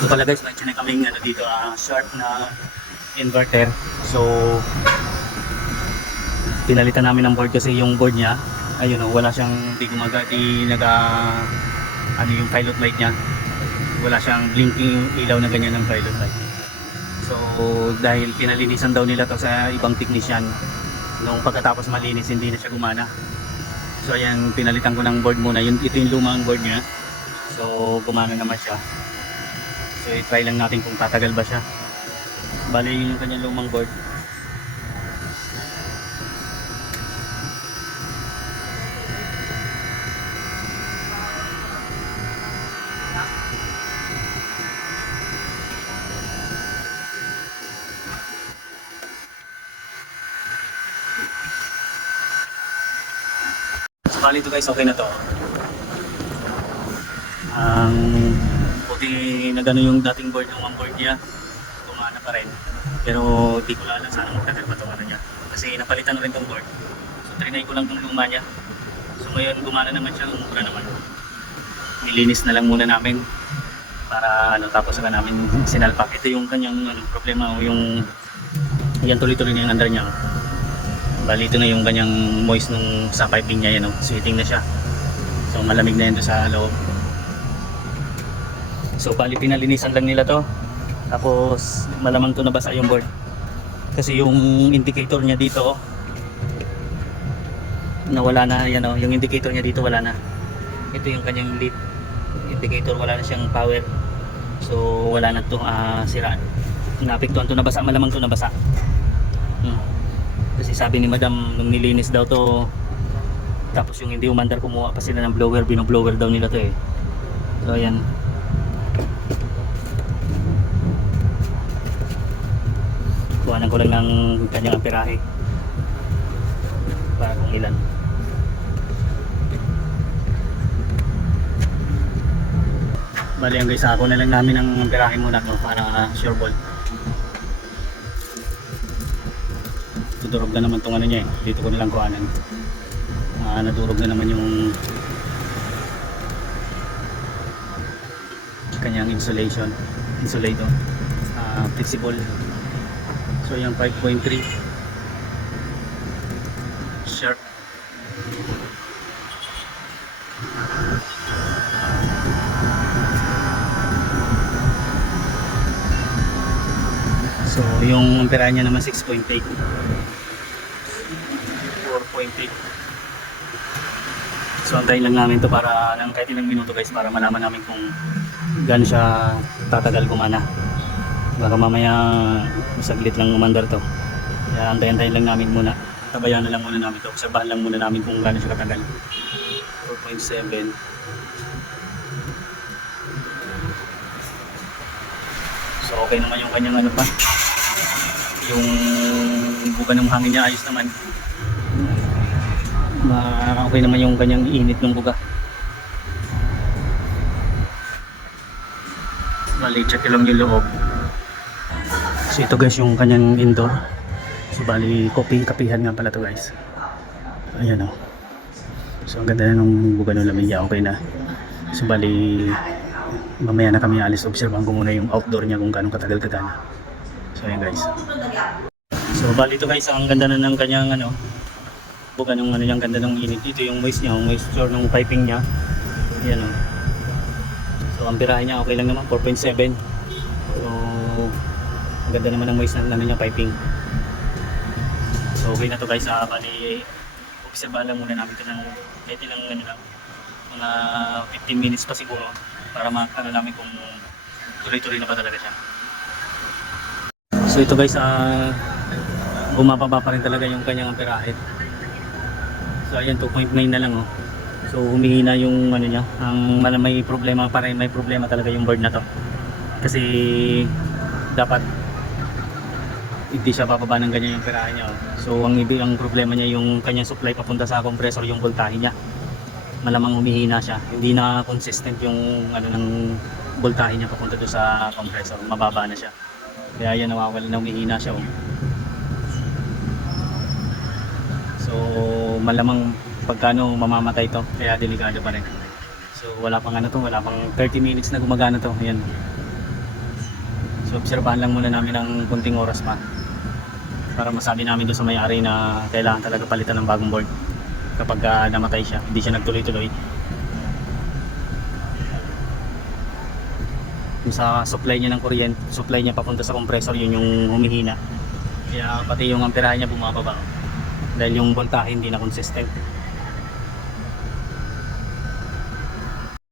So pala guys, may tiyan kaming ano dito, short na inverter. So pinalitan namin ng board kasi yung board niya, ayun oh, wala siyang di gumaga, di naga ano yung pilot light niya. Wala siyang blinking ilaw na ganyan ng pilot light. So dahil pinalinisan daw nila to sa ibang technician, nung pagkatapos malinis hindi na siya gumana. So ayan, pinalitan ko ng board muna. Ito yung lumang board niya. So gumana naman siya. So i-try lang natin kung tatagal ba siya. Bali yun yung kanyang lumang board. So bali ito guys, okay na to. Ang buti na gano'n yung dating board, yung board niya, gumana pa rin. Pero di ko lang alam sana magtagal pa itong ano niya. Kasi napalitan na rin itong board. So trinay ko lang itong luma niya. So ngayon gumana naman siya, mura naman. Nilinis na lang muna namin para ano, tapos na namin sinalpak. Ito yung kanyang ano, problema, o yung yan tuloy-tuloy na yung under niya. Bali ito na yung kanyang moist nung sa piping niya, yan o, sweating na siya. So malamig na yan doon sa loob. So bali pinalinisan lang nila to. Tapos malamang to nabasa yung board. Kasi yung indicator niya dito nawala na, yan o, yung indicator niya dito wala na. Ito yung kanyang lead indicator, wala na siyang power. So wala na to, sira. Naapektuhan to, nabasa, malamang to nabasa. Kasi sabi ni madam nung nilinis daw to, tapos yung hindi umandar, kumuha pa sila ng blower, binoblower daw nila to eh. So ayan, kuhanan ko lang ng kanyang amperahe para kung ilan. Bali ang guys, ako na lang namin ng amperahe muna to para sure ball. Tudurog na naman tong ano niya eh. Dito ko nilang kuhanan. Nadurog na naman yung kanyang insulator, flexible. So yung 5.3 sharp. So yung amperahe niya naman 6.8, 4.8. So antayin lang namin to para ng kahit ilang minuto guys, para malaman namin kung gaano siya tatagal gumana. Baka mamaya saglit lang umandar to. Kaya antayin lang namin muna. Tabayan na lang muna namin to. Obserbahan lang muna namin kung gaano siya katagal. 4.7. So okay naman yung kanyang ano pa. Yung buga ng hangin niya ayos naman. Okay naman yung kanyang init ng buga. Bali, check lang yung loob. So ito guys yung kanyang indoor. So bali, kapihan nga pala to guys. Ayan o. So ang ganda na ng buga ng lamigya, okay na. So bali, mamaya na kami alis. Obserbahan ko muna yung outdoor niya kung gano'ng katagal kagana. So ayan guys. So bali ito guys, ang ganda na ng kanyang ano, buga ng ano, yung ganda ng init. Ito yung moist niya, moisture ng piping niya. Ayan o. So ang pirahe niya okay lang naman, 4.7. So ang ganda naman ng moist ng ano niya, piping. So okay na to guys. Bali, obserbahan lang muna namin ito ng kahit ilang ano lang, mga 15 minutes pa siguro, para makakala namin kung tuloy-tuloy na pa talaga siya. So ito guys, bumababa pa rin talaga yung kanyang amperahe. So ayan, 2.9 na lang oh. So humihina yung ano niya, ang may problema pa rin, may problema talaga yung board na to. Kasi dapat hindi siya bababa ng ganyan yung amperahe niya oh. So ang problema niya yung kanyang supply papunta sa compressor, yung voltahe niya. Malamang humihina siya, hindi na consistent yung ano ng voltahe niya papunta doon sa compressor, mababa na siya. Kaya yan, nawawala na, humihina siya oh. So malamang pagkano mamamatay to, kaya delikado pa rin. So wala pang ano to, wala pang 30 minutes na gumagana to. Ayan. So obserbahan lang muna namin ng kunting oras pa para masabi namin doon sa may-ari na kailangan talaga palitan ng bagong board kapag namatay siya, hindi siya nagtuloy-tuloy. Yung sa supply niya ng kuryente, supply niya papunta sa compressor, yun yung humihina. Kaya pati yung amperahe niya bumababa dahil yung voltahe hindi na consistent.